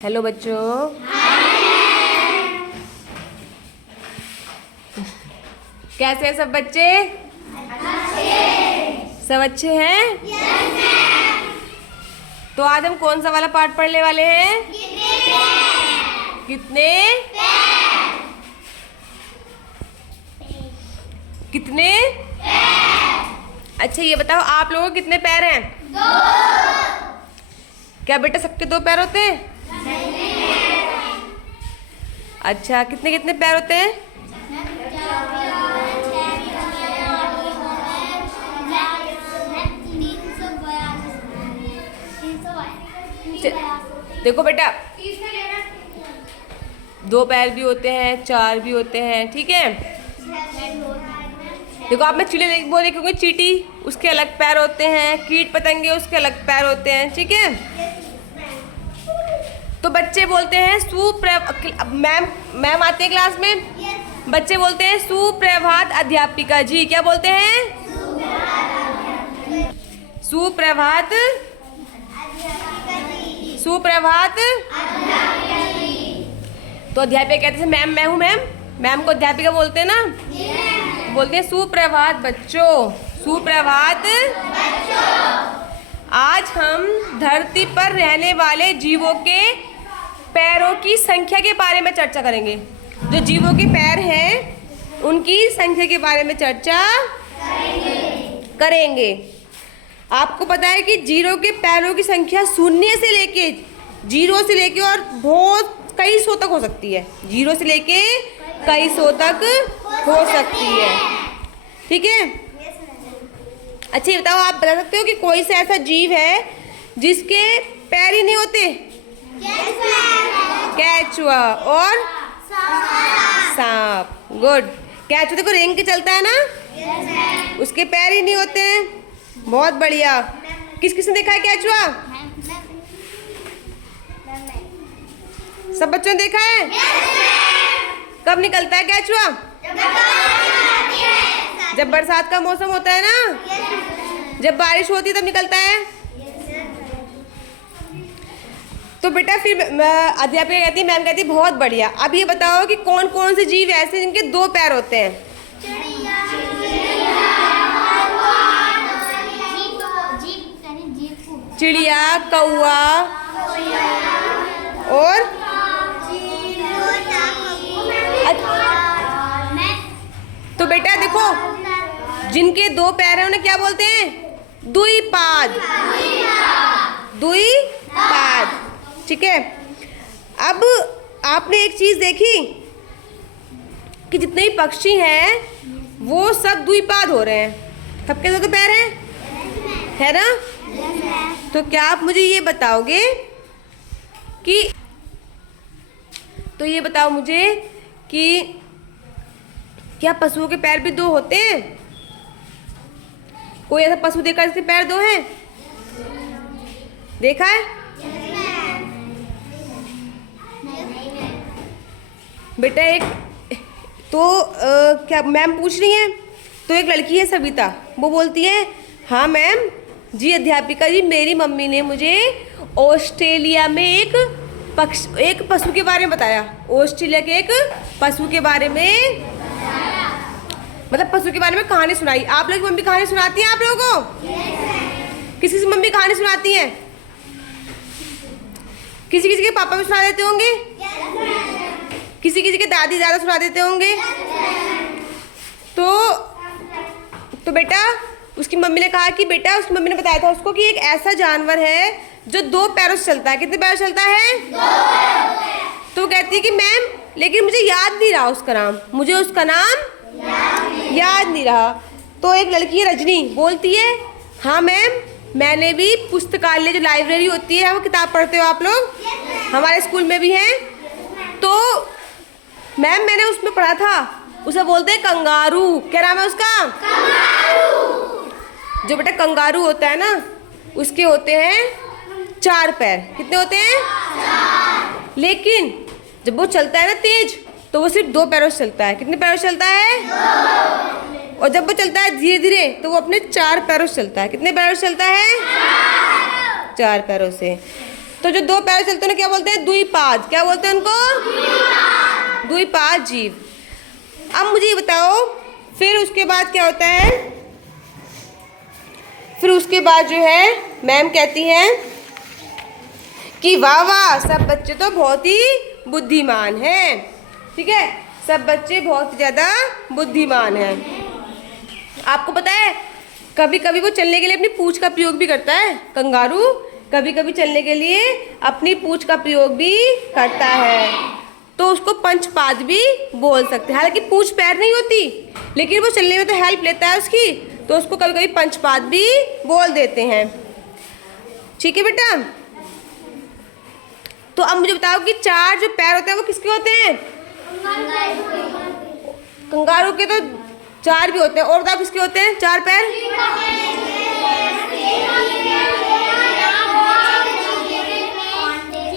Hello बच्चों। कैसे हैं सब बच्चे? सब अच्छे हैं? तो आज हम कौन सा वाला पाठ पढ़ने वाले हैं? कितने कितने? अच्छा ये बताओ, आप लोगों को कितने पैर हैं? 2। क्या बेटा सबके 2 पैर होते हैं? अच्छा, कितने कितने पैर होते हैं? देखो बेटा, 2 पैर भी होते हैं, 4 भी होते हैं, ठीक है। देखो आप, मैं चिड़िया बोले क्योंकि चींटी उसके अलग पैर होते हैं, कीट पतंगे उसके अलग पैर होते हैं, ठीक है। तो बच्चे बोलते हैं मैम आते हैं क्लास में, बच्चे बोलते हैं सुप्रभात अध्यापिका जी। क्या बोलते हैं? सुप्रभात सुप्रभात। तो अध्यापिका कहते हैं मैम, मैं हूँ मैम, मैम को अध्यापिका बोलते हैं ना, बोलते हैं सुप्रभात बच्चों, सुप्रभात। आज हम धरती पर रहने वाले जीवों के पैरों की संख्या के बारे में चर्चा करेंगे। जो जीवों के पैर हैं उनकी संख्या के बारे में चर्चा करेंगे। आपको पता है कि जीवों के पैरों की संख्या 0 से लेके और बहुत कई सौ तक हो सकती है। 0 से लेके कई सौ तक हो सकती है, ठीक है। अच्छा ये बताओ, आप बता सकते हो कि कोई सा ऐसा जीव है जिसके पैर ही नहीं होते? केचुआ और सांप। गुड। केचुआ देखो रेंग के चलता है ना, उसके पैर ही नहीं होते हैं। बहुत बढ़िया। किस किसने देखा है केचुआ? सब बच्चों ने देखा है? कब निकलता है केचुआ? जब बरसात का मौसम होता है ना, जब बारिश होती है तब निकलता है। तो बेटा फिर अध्यापिका कहती है, मैम कहती है बहुत बढ़िया। अब ये बताओ कि कौन कौन से जीव ऐसे जिनके 2 पैर होते हैं? चिड़िया, कौआ और तो बेटा देखो, जिनके 2 पैर हैं उन्हें क्या बोलते हैं? द्विपाद। द्विपाद, ठीक है। अब आपने एक चीज देखी कि जितने भी पक्षी हैं वो सब द्विपाद हो रहे हैं। सबके 2 पैर हैं, है ना? तो क्या आप मुझे ये बताओगे कि तो ये बताओ मुझे कि क्या पशुओं के पैर भी 2 होते हैं? कोई ऐसा पशु देखा जिसके पैर 2 हैं? देखा है? बेटा एक तो क्या मैम पूछ रही हैं, तो एक लड़की है सविता, वो बोलती है हाँ मैम जी अध्यापिका जी, मेरी मम्मी ने मुझे ऑस्ट्रेलिया में एक पशु के बारे में बताया। ऑस्ट्रेलिया के एक पशु के बारे में, मतलब पशु के बारे में कहानी सुनाई। आप लोग की मम्मी कहानी सुनाती हैं आप लोगों को? किसी की मम्मी कहानी सुनाती हैं? किसी किसी के पापा भी सुना देते होंगे, किसी किसी के दादी दादा सुना देते होंगे। तो बेटा उसकी मम्मी ने कहा कि बेटा, उसकी मम्मी ने बताया था उसको कि एक ऐसा जानवर है जो 2 पैरों से चलता है। कितने पैरों से चलता है? 2। तो कहती है कि मैम लेकिन मुझे याद नहीं रहा उसका नाम, मुझे उसका नाम याद नहीं रहा। तो एक लड़की है रजनी, बोलती है हाँ मैम, मैंने भी पुस्तकालय जो लाइब्रेरी होती है वो किताब पढ़ते हो आप लोग? हमारे स्कूल में भी है। तो मैम मैंने उसमें पढ़ा था, उसे बोलते हैं कंगारू। क्या नाम है उसका? जो बेटा कंगारू होता है ना, उसके होते हैं 4 पैर। कितने होते हैं? 4। लेकिन जब वो चलता है ना तेज, तो वो सिर्फ 2 पैरों से चलता है। कितने पैरों से चलता है? 2। और जब वो चलता है धीरे धीरे तो वो अपने 4 पैरों से चलता है। कितने पैरों से चलता है? 4 पैरों से। तो जो दो पैर चलते हैं उन्हें क्या बोलते हैं? द्विपाद। क्या बोलते हैं उनको? द्विपाद जीव। अब मुझे ये बताओ, फिर उसके बाद क्या होता है? फिर उसके बाद जो है मैम कहती हैं कि वाह वाह, सब बच्चे तो बहुत ही बुद्धिमान हैं। ठीक है, सब बच्चे बहुत ही ज़्यादा बुद्धिमान हैं। आपको पता है कभी कभी वो चलने के लिए अपनी पूंछ का प्रयोग भी करता है। कंगारू कभी कभी चलने के लिए अपनी पूंछ का प्रयोग भी करता है, तो उसको पंचपाद भी बोल सकते हैं। हालांकि पूंछ पैर नहीं होती, लेकिन वो चलने में तो हेल्प लेता है उसकी, तो उसको कभी कभी पंचपाद भी बोल देते हैं। ठीक है बेटा, तो अब मुझे बताओ कि चार जो पैर होते हैं वो किसके होते हैं? कंगारू के तो चार भी होते हैं। और बताओ किसके होते हैं चार पैर?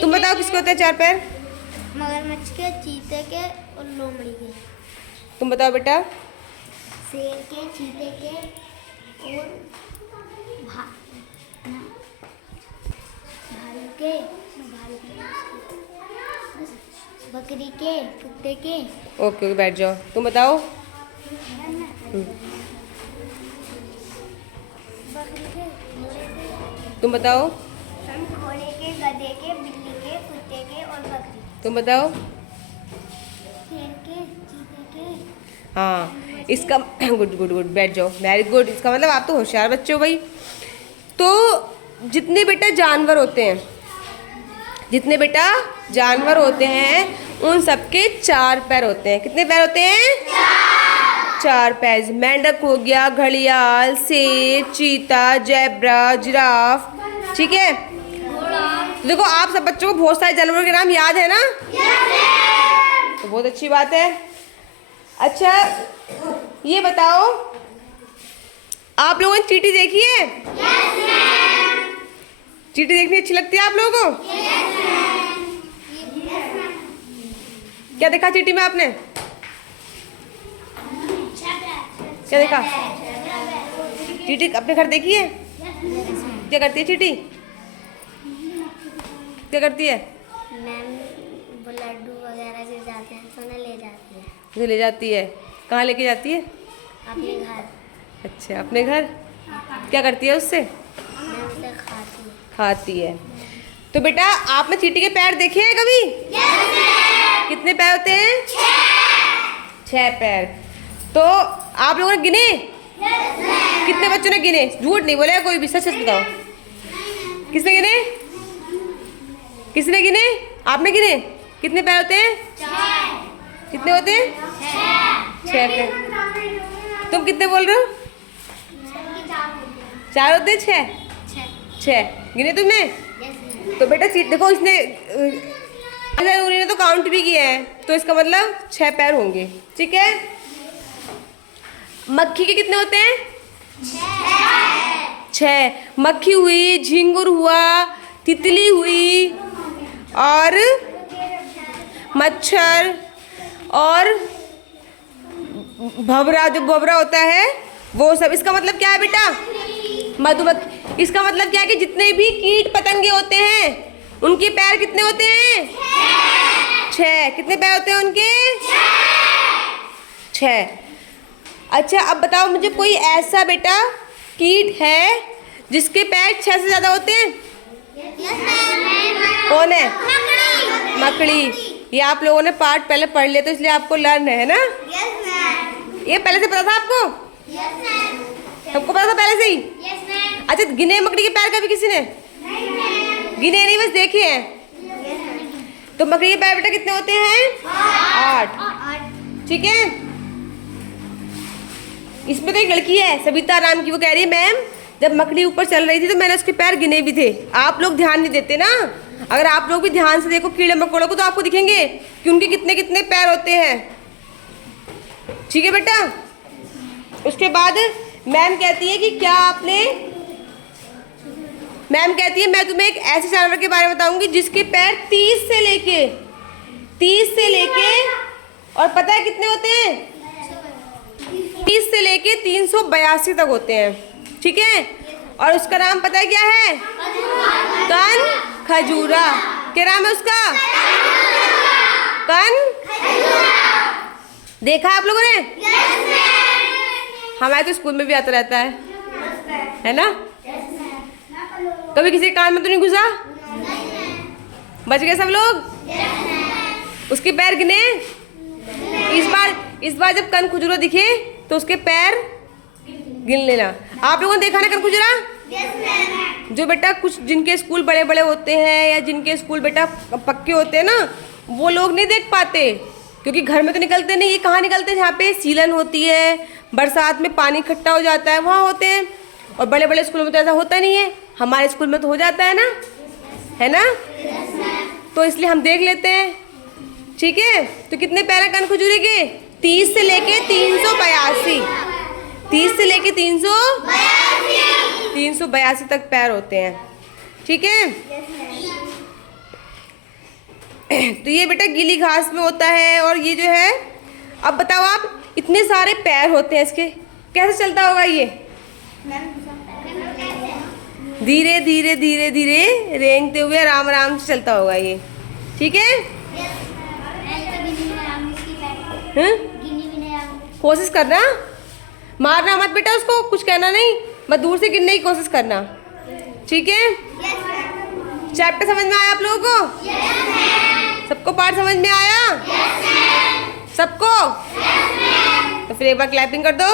तुम बताओ किसके होते हैं चार पैर? मगरमच्छ के, चीते के और लोमड़ी के। तुम बताओ बेटा। शेर के, चीते के और भालू के, बकरी के, कुत्ते के। ओके बैठ जाओ। तुम बताओ। बकरी के, घोड़े के, तुम बताओ। घोड़े के, गधे के, बिल्ली के, कुत्ते के और बकरी। तुम बताओ। शेर के, चीते के। हाँ, इसका गुड गुड गुड, बैठ जाओ, वेरी गुड। इसका मतलब आप तो होशियार बच्चे हो भाई। तो जितने बेटा जानवर होते हैं, जितने बेटा जानवर होते हैं, उन सबके चार पैर होते हैं। कितने पैर होते हैं? चार पैर। मेंढक हो गया, घड़ियाल, शेर, चीता, जेब्रा, जिराफ। ठीक है, देखो आप सब बच्चों को बहुत सारे जानवरों के नाम याद है ना? तो बहुत अच्छी बात है। अच्छा ये बताओ, आप लोगों ने चींटी देखी है? चींटी देखनी अच्छी लगती है आप लोगों को? क्या देखा चींटी में आपने? क्या देखा? चींटी अपने घर देखी है? क्या करती है चींटी? क्या करती है? मैम वो लड्डू वगैरह जो जाते हैं तो उन्हें ले जाती है। उसे ले जाती है? कहाँ लेके जाती है? अपने घर। अच्छा, अपने घर। क्या करती है उससे? मैम उसे खाती है। खाती है। तो बेटा आपने चींटी के पैर देखे हैं कभी? कितने पैर होते हैं? 6 पैर। तो आप लोगों ने गिने? कितने बच्चों ने गिने? झूठ नहीं बोलेगा कोई भी, सच सच बताओ। किसने गिने? किसने गिने? आपने गिने? कितने पैर होते हैं? कितने होते हैं? 6 पैर। तुम कितने बोल रहे हो? 4 होते हैं? 6 गिने तुमने? तो बेटा सीट देखो, इसने उन्होंने तो काउंट भी किया है, तो इसका मतलब 6 पैर होंगे। ठीक है, मक्खी के कितने होते हैं? 6। मक्खी हुई, झिंगुर हुआ, तितली हुई, और मच्छर, और भंवरा, जो भंवरा होता है वो सब। इसका मतलब क्या है बेटा? मधुमक्खी। इसका मतलब क्या है कि जितने भी कीट पतंगे होते हैं उनके पैर कितने होते हैं? 6। कितने पैर होते हैं उनके? 6। अच्छा अब बताओ मुझे, कोई ऐसा बेटा कीट है जिसके पैर 6 से ज़्यादा होते हैं? कौन है? मकड़ी। ये आप लोगों ने पार्ट पहले पढ़ लिया तो इसलिए आपको लर्न है ना? ये पहले से पता था आपको? सबको पता था पहले से ही? अच्छा, गिने मकड़ी के पैर कभी किसी ने? गिने नहीं, बस देखे हैं। तो मकड़ी के पैर बेटा कितने होते हैं? 8। ठीक है, इसमें तो एक लड़की है सविता नाम की, वो कह रही है मैम जब मकड़ी ऊपर चल रही थी तो मैंने उसके पैर गिने भी थे। आप लोग ध्यान नहीं देते ना। अगर आप लोग भी ध्यान से देखो कीड़े मकोड़ों को तो आपको दिखेंगे कि उनके कितने कितने पैर होते हैं। ठीक है बेटा, उसके बाद मैम कहती है कि क्या आपने, मैम कहती है मैं तुम्हें एक ऐसे जानवर के बारे में बताऊंगी जिसके पैर 30 से लेके और पता है कितने होते हैं? 30 से लेके 382 तक होते हैं। ठीक है, और उसका नाम पता है क्या है? खजूरा। क्या नाम है उसका? कन। देखा आप लोगों ने? हमारे तो स्कूल में भी आता रहता है ना? कभी किसी कान में तो नहीं घुसा? बच गए सब लोग? उसके पैर गिने? इस बार जब कन खुजरा दिखे तो उसके पैर गिन लेना। आप लोगों ने देखा ना कन खुजरा? जो बेटा कुछ जिनके स्कूल बड़े बड़े होते हैं या जिनके स्कूल बेटा पक्के होते हैं ना, वो लोग नहीं देख पाते क्योंकि घर में तो निकलते नहीं। ये कहाँ निकलते हैं? जहाँ पे सीलन होती है, बरसात में पानी इकट्ठा हो जाता है, वहाँ होते हैं। और बड़े बड़े स्कूलों में तो ऐसा होता नहीं है। हमारे स्कूल में तो हो जाता है ना, है ना? तो इसलिए हम देख लेते हैं। ठीक है, तो कितने पैर हैं कन खजूरे के? 30 से लेके 382। 30 से लेके 382 तक पैर होते हैं। ठीक है, तो ये बेटा गीली घास में होता है। और ये जो है, अब बताओ आप, इतने सारे पैर होते हैं इसके, कैसे चलता होगा ये? धीरे धीरे धीरे धीरे रेंगते हुए आराम आराम से चलता होगा ये। ठीक है, कोशिश करना, मारना मत बेटा उसको, कुछ कहना नहीं, बस दूर से गिनने की कोशिश करना। ठीक है, चैप्टर समझ में आया आप लोगों को? सबको पाठ समझ में आया? सबको? तो फिर एक बार क्लैपिंग कर दो।